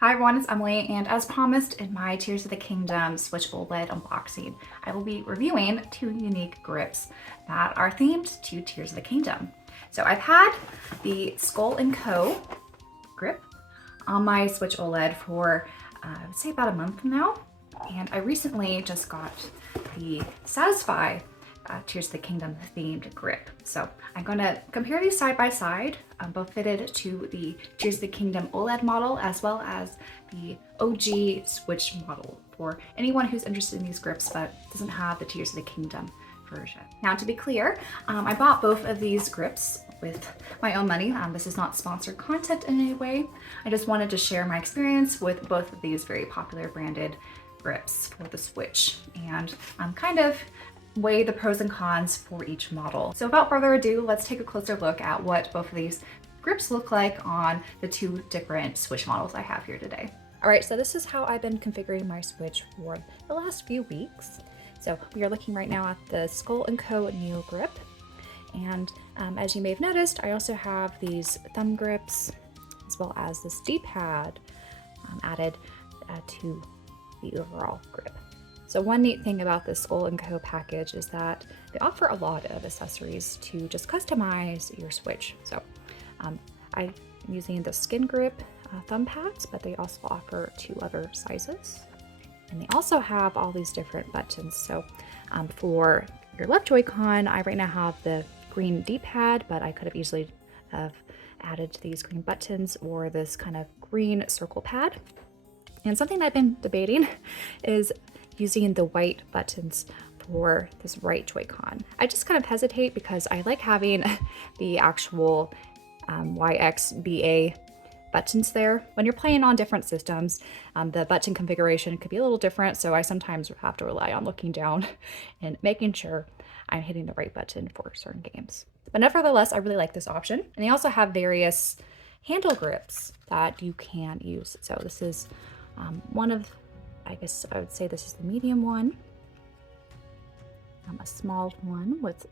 Hi everyone, it's Emily, and as promised in my Tears of the Kingdom Switch OLED unboxing, I will be reviewing two unique grips that are themed to Tears of the Kingdom. So I've had the SkullnCo grip on my Switch OLED for, I would say about a month now, and I recently just got the Satisfye Tears of the Kingdom themed grip. So I'm going to compare these side by side, both fitted to the Tears of the Kingdom OLED model as well as the OG Switch model for anyone who's interested in these grips but doesn't have the Tears of the Kingdom version. Now, to be clear, I bought both of these grips with my own money. This is not sponsored content in any way. I just wanted to share my experience with both of these very popular branded grips for the Switch and kind of weigh the pros and cons for each model. So without further ado, let's take a closer look at what both of these grips look like on the two different Switch models I have here today. All right, so this is how I've been configuring my Switch for the last few weeks. So we are looking right now at the SkullnCo Neo grip. And as you may have noticed, I also have these thumb grips as well as this D-pad added to the overall grip. So one neat thing about the SkullnCo package is that they offer a lot of accessories to just customize your Switch. So I'm using the skin grip thumb pads, but they also offer two other sizes. And they also have all these different buttons. So for your left Joy-Con, I right now have the green D-pad, but I could have easily have added these green buttons or this kind of green circle pad. And something I've been debating is using the white buttons for this right Joy-Con. I just kind of hesitate because I like having the actual YXBA buttons there. When you're playing on different systems, the button configuration could be a little different, so I sometimes have to rely on looking down and making sure I'm hitting the right button for certain games. But nevertheless, I really like this option. And they also have various handle grips that you can use. So this is one of, I guess I would say this is the medium one, a small one with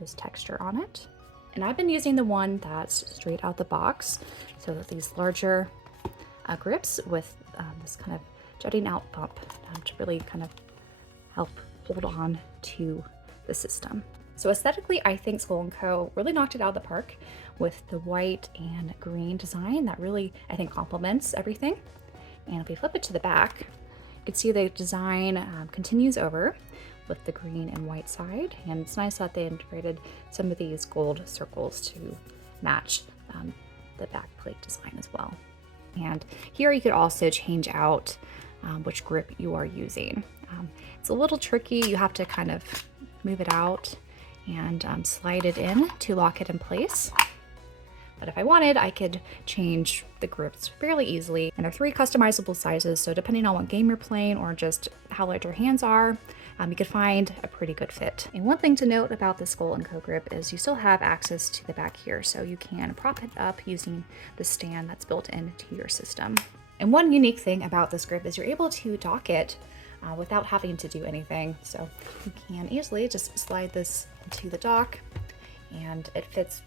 this texture on it. And I've been using the one that's straight out the box, so that these larger grips with this kind of jutting out bump to really kind of help hold on to the system. So aesthetically, I think SkullnCo really knocked it out of the park with the white and green design that really, I think, complements everything. And if we flip it to the back, you can see the design continues over with the green and white side. And it's nice that they integrated some of these gold circles to match the back plate design as well. And here you could also change out which grip you are using. It's a little tricky. You have to kind of move it out and slide it in to lock it in place. But if I wanted, I could change the grips fairly easily. And there are 3 customizable sizes, so depending on what game you're playing or just how light your hands are, you could find a pretty good fit. And one thing to note about the SkullnCo grip is you still have access to the back here, so you can prop it up using the stand that's built into your system. And one unique thing about this grip is you're able to dock it without having to do anything. So you can easily just slide this into the dock and it fits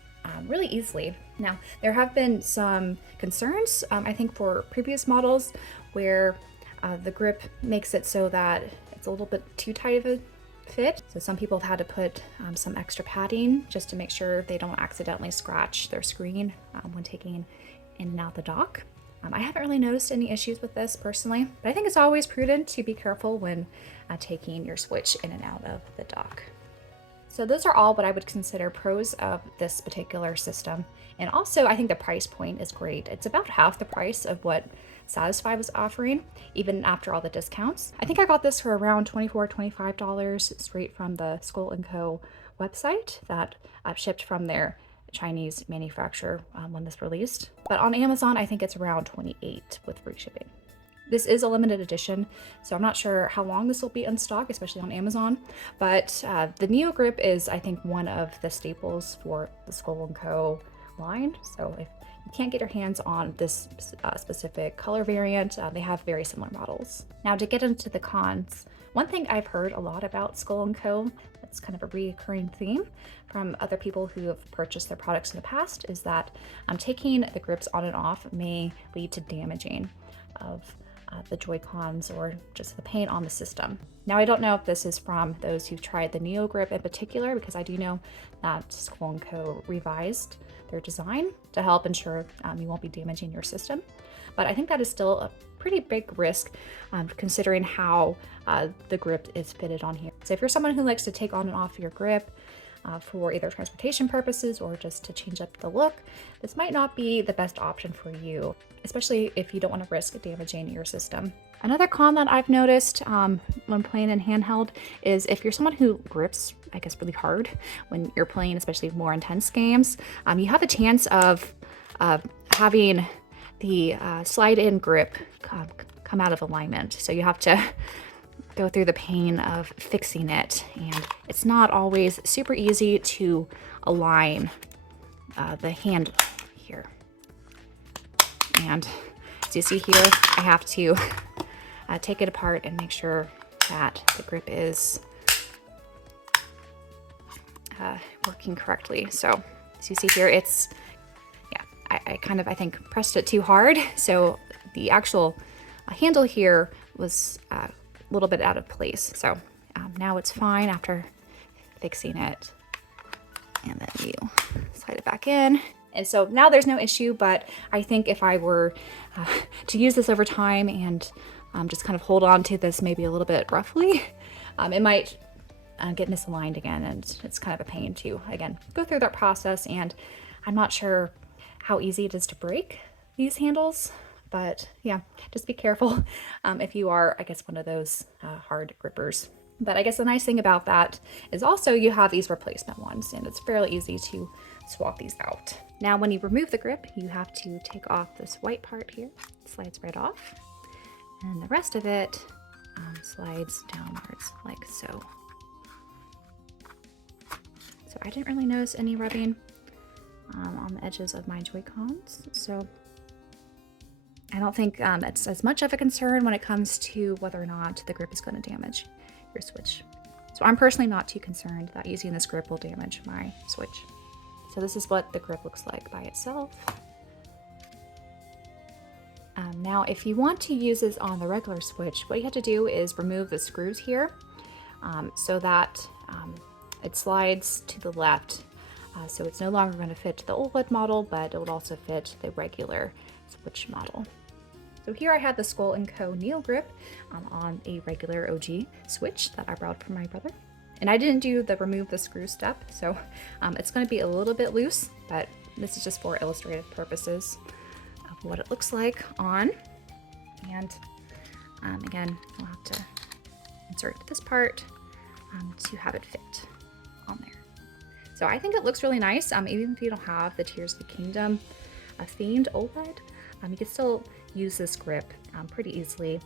really easily. Now, there have been some concerns, I think, for previous models where the grip makes it so that it's a little bit too tight of a fit. So some people have had to put some extra padding just to make sure they don't accidentally scratch their screen when taking in and out the dock. I haven't really noticed any issues with this personally, but I think it's always prudent to be careful when taking your Switch in and out of the dock. So those are all what I would consider pros of this particular system. And also, I think the price point is great. It's about half the price of what Satisfye was offering, even after all the discounts. I think I got this for around $24, $25 straight from the SkullnCo website that shipped from their Chinese manufacturer when this released. But on Amazon, I think it's around $28 with free shipping. This is a limited edition, so I'm not sure how long this will be in stock, especially on Amazon, but the Neo Grip is, I think, one of the staples for the SkullnCo line. So if you can't get your hands on this specific color variant. They have very similar models. Now to get into the cons, one thing I've heard a lot about SkullnCo, it's kind of a recurring theme from other people who have purchased their products in the past, is that taking the grips on and off may lead to damaging of the Joy-Cons or just the paint on the system. Now I don't know if this is from those who've tried the Neo grip in particular, because I do know that SkullnCo revised their design to help ensure you won't be damaging your system. But I think that is still a pretty big risk considering how the grip is fitted on here. So if you're someone who likes to take on and off your grip for either transportation purposes or just to change up the look, this might not be the best option for you, especially if you don't want to risk damaging your system. Another con that I've noticed when playing in handheld is if you're someone who grips, I guess, really hard when you're playing, especially more intense games, you have a chance of having the slide-in grip come out of alignment. So you have to go through the pain of fixing it, and it's not always super easy to align the hand here. And as you see here, I have to take it apart and make sure that the grip is working correctly. So as you see here, it's, yeah, I think pressed it too hard. So the actual handle here was a little bit out of place. So now it's fine after fixing it. And then you slide it back in. And so now there's no issue, but I think if I were to use this over time and just kind of hold on to this maybe a little bit roughly, it might get misaligned again, and it's kind of a pain to, again, go through that process. And I'm not sure how easy it is to break these handles, but yeah, just be careful if you are, I guess, one of those hard grippers. But I guess the nice thing about that is also you have these replacement ones, and it's fairly easy to swap these out. Now, when you remove the grip, you have to take off this white part here. It slides right off, and the rest of it slides downwards like so. So I didn't really notice any rubbing on the edges of my Joy-Cons, so I don't think it's as much of a concern when it comes to whether or not the grip is going to damage your Switch. So I'm personally not too concerned that using this grip will damage my Switch. So this is what the grip looks like by itself. Now, if you want to use this on the regular Switch, what you have to do is remove the screws here so that it slides to the left. So it's no longer going to fit the OLED model, but it would also fit the regular Switch model. So here I have the SkullnCo Neo grip on a regular OG Switch that I borrowed from my brother. And I didn't do the remove the screw step, so it's going to be a little bit loose, but this is just for illustrative purposes of what it looks like on. And again, we'll have to insert this part to have it fit on there. So I think it looks really nice, even if you don't have the Tears of the Kingdom themed OLED. You can still use this grip pretty easily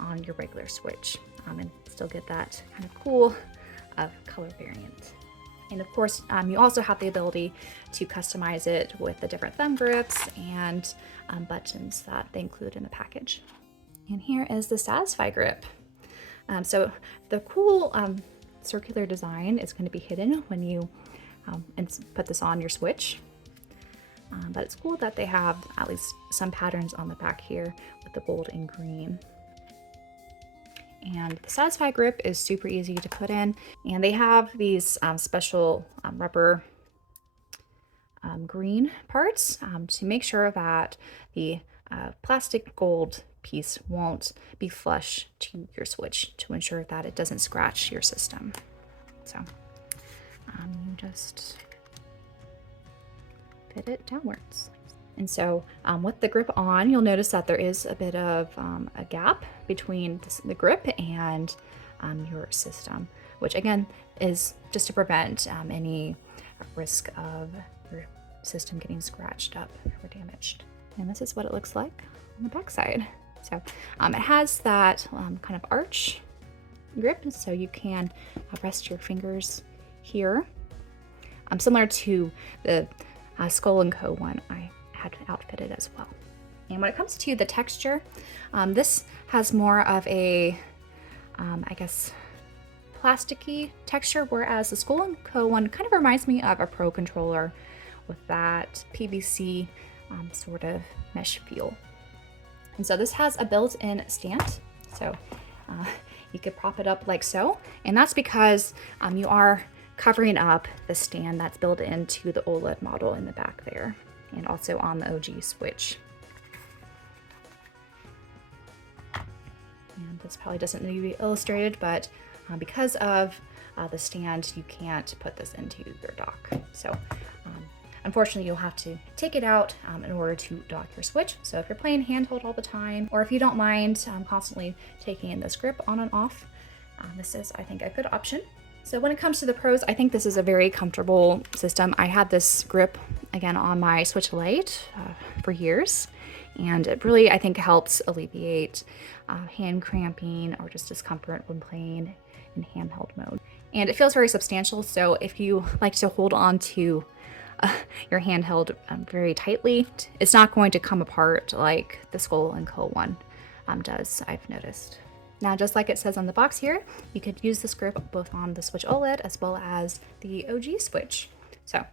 on your regular Switch and still get that kind of cool color variant. And of course, you also have the ability to customize it with the different thumb grips and buttons that they include in the package. And here is the Satisfye grip. So the cool circular design is going to be hidden when you put this on your Switch. But it's cool that they have at least some patterns on the back here with the gold and green. And the Satisfye grip is super easy to put in, and they have these special rubber green parts to make sure that the plastic gold piece won't be flush to your Switch, to ensure that it doesn't scratch your system. So you just fit it downwards. And so with the grip on, you'll notice that there is a bit of a gap between the grip and your system, which again is just to prevent any risk of your system getting scratched up or damaged. And this is what it looks like on the back side. So it has that kind of arch grip, so you can rest your fingers here. Similar to the SkullnCo one I had outfitted as well. And when it comes to the texture, this has more of a, I guess, plasticky texture, whereas the SkullnCo one kind of reminds me of a Pro controller with that PVC sort of mesh feel. And so this has a built-in stand, so you could prop it up like so, and that's because you are covering up the stand that's built into the OLED model in the back there, and also on the OG Switch. And this probably doesn't need to be illustrated, but because of the stand, you can't put this into your dock. So unfortunately, you'll have to take it out in order to dock your Switch. So if you're playing handheld all the time, or if you don't mind constantly taking in this grip on and off, this is, I think, a good option. So when it comes to the pros, I think this is a very comfortable system. I had this grip, again, on my Switch Lite for years, and it really, I think, helps alleviate hand cramping or just discomfort when playing in handheld mode. And it feels very substantial, so if you like to hold on to your handheld very tightly, it's not going to come apart like the SkullnCo one does, I've noticed. Now, just like it says on the box here, you could use this grip both on the Switch OLED as well as the OG Switch. So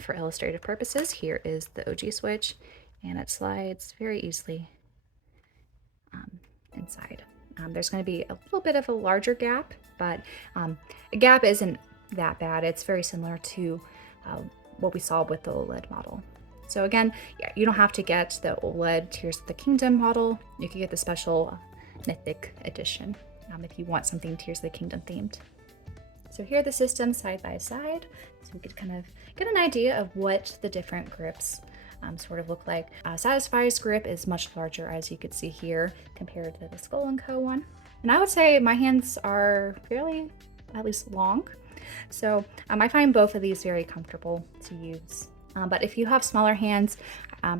for illustrative purposes, here is the OG Switch, and it slides very easily inside. There's going to be a little bit of a larger gap, but a gap isn't that bad. It's very similar to what we saw with the OLED model. So again, yeah, you don't have to get the OLED Tears of the Kingdom model. You can get the special Mythic edition if you want something Tears of the Kingdom themed. So here are the systems side by side, so we could kind of get an idea of what the different grips sort of look like. Satisfye's grip is much larger, as you could see here, compared to the SkullnCo one. And I would say my hands are fairly, at least, long. So I find both of these very comfortable to use. But if you have smaller hands,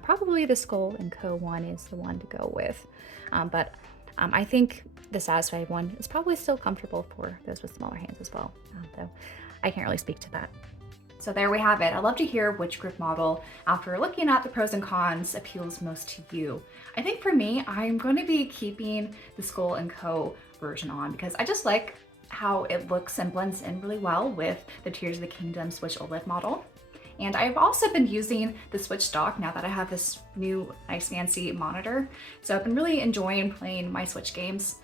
probably the SkullnCo one is the one to go with. But I think the Satisfye one is probably still comfortable for those with smaller hands as well, though I can't really speak to that. So there we have it. I'd love to hear which grip model, after looking at the pros and cons, appeals most to you. I think for me, I'm going to be keeping the SkullnCo version on because I just like how it looks and blends in really well with the Tears of the Kingdom Switch OLED model. And I've also been using the Switch dock now that I have this new nice fancy monitor. So I've been really enjoying playing my Switch games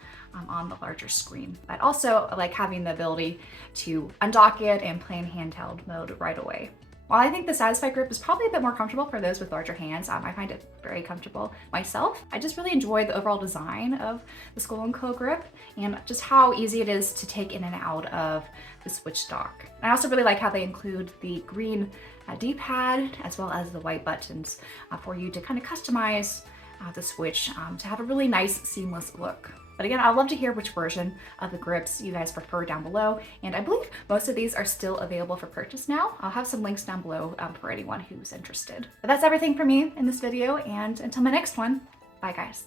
on the larger screen. But also I like having the ability to undock it and play in handheld mode right away. While I think the Satisfye grip is probably a bit more comfortable for those with larger hands, I find it very comfortable myself. I just really enjoy the overall design of the SkullnCo grip and just how easy it is to take in and out of the Switch dock. I also really like how they include the green D-pad as well as the white buttons for you to kind of customize the Switch to have a really nice seamless look. But again, I'd love to hear which version of the grips you guys prefer down below. And I believe most of these are still available for purchase now. I'll have some links down below for anyone who's interested. But that's everything for me in this video. And until my next one, bye guys.